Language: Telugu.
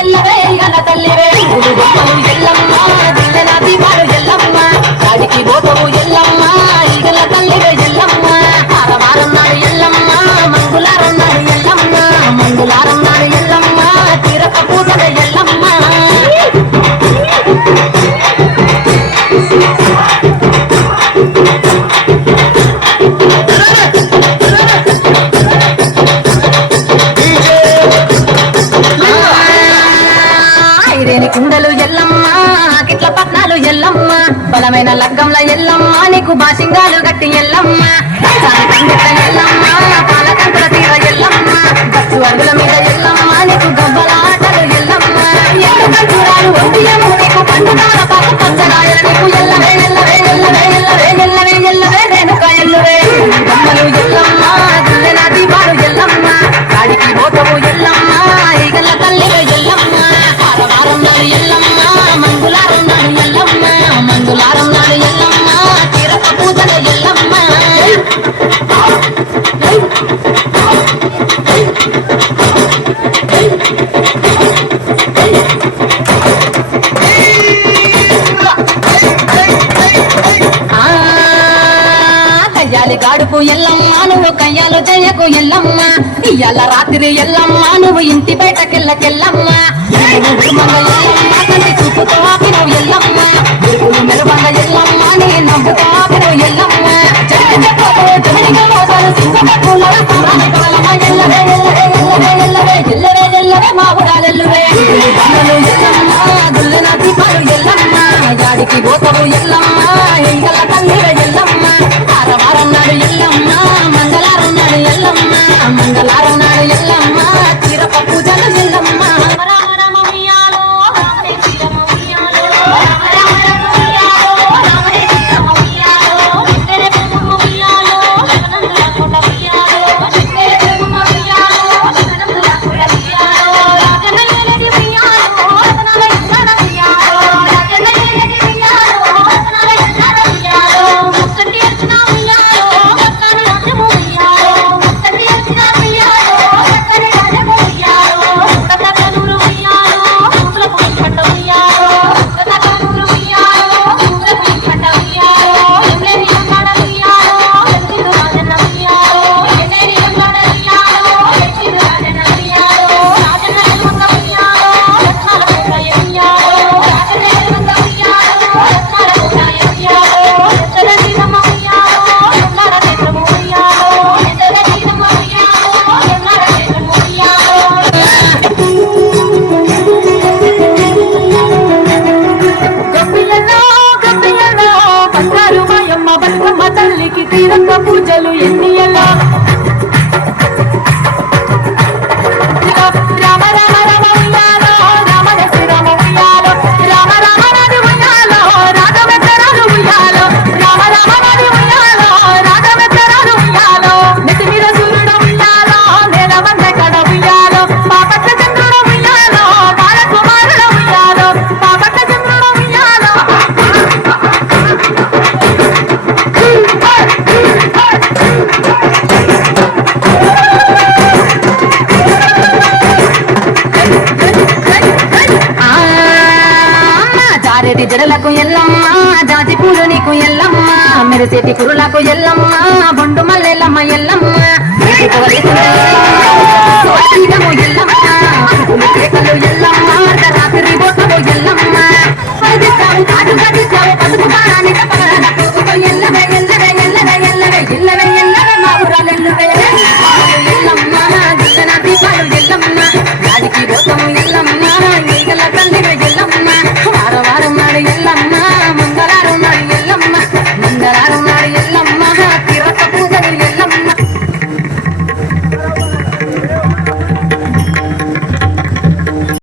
ఎల్లవే ఇగల తల్లివే ఎల్లమ్మ దిల్లెల దీపాలు ఎల్లమ్మ కాడికి పోతవు ఎల్లమ్మ ఇగల తల్లివే ఎల్లమ్మ వారం నాడు ఎల్లమ్మ మంగుళారం నాడు ఎల్లమ్మ మంగుళారం నాడు ఎల్లమ్మ తీరక పూజల ఎల్లమ్మ కుండలు ఎల్లమ్మ గిట్ల పట్నాలు ఎల్లమ్మ బలమైన లగ్గంల ఎల్లమ్మ నీకు బాసింగాలు గట్టి ఎల్లమ్మ ఎల్లమ్మ పాలకంకుల తీర ఎల్లమ్మ బస్సు అడుగుల మీద ఎల్లమ్మ నీకు గబ్బల ఆటలు ఎల్లమ్మ ఎల్లుగూరాలు ఒంటియము నీకు పండుతాల పాత పచ్చగాయలు నీకు ఎల్లవే ఎల్లవే ఎల్లవే ఎల్లవే ఎల్లవే ఎల్లవే రేణుక ఎల్లువే బొమ్మలు ఎల్లమ్మ దిల్లెల దీపాలు ఎల్లమ్మ కాడికి పోతవు ఎల్లమ్మ ఈగల తల్లివే ఎల్లమ్మ వారం నాడు ఎల్లమ్మ మంగుళారం నాడు ఎల్లమ్మ మంగుళారం నాడు ఎల్లమ్మ తీరక పూజల ఎల్లమ్మ కయ్యాలి గాడుపు ఎల్లమ్మ నువ్వు కయ్యాలు జయకు ఎల్లమ్మ ఇయ్యాల రాత్రి ఎల్లమ్మ నువ్వు ఇంటి బయటకెళ్ళకెళ్ళమ్మ చూపుతో ఆపినవు ఎల్లమ్మ గురుకులు మెరువంగ ఎల్లమ్మ నీ నవ్వుతో ఆపినవు ఎల్లమ్మ ఎల్లవే మా ఊరాలెల్లువే దుల్లెన దీపాలు ఎల్లమ్మ గాడికి పోతవు ఎల్లమ్మ ఇంకల తల్లివే ఎల్లమ్మ వారం నాడు ఎల్లమ్మ మంగళారం నాడు ఎల్లమ్మ మంగళారం నాడు ఎల్లమ్మ తీరప పూజలు ఎల్లమ్మ పూజలు ఎన్ని ఎలా రామ రామ రామ ఉయ్యాలో రామ శ్రీరామ ఉయ్యాలో రామ రామ నది ఉయ్యాలో రాగమెత్తరాలు ఉయ్యాలో రామ రామ నది ఉయ్యాలో రాగమెత్తరాలు ఉయ్యాలో నెత్తి మీద సూర్యుడు ఉయ్యాలో నేల వంద కడ ఉయ్యాలో పాపట్ల చంద్రుడు ఉయ్యాలో బాలకుమారుడు ఉయ్యాలో పాపట్ల చంద్రుడు ఉయ్యాలో జారేటి జడలకు ఎల్లమ్మ జాజి పూలు నీకు ఎల్లమ్మ మెరిసేటి కురులకు ఎల్లమ్మ బొండు మల్లెల్లమ్మ ఎల్లమ్మ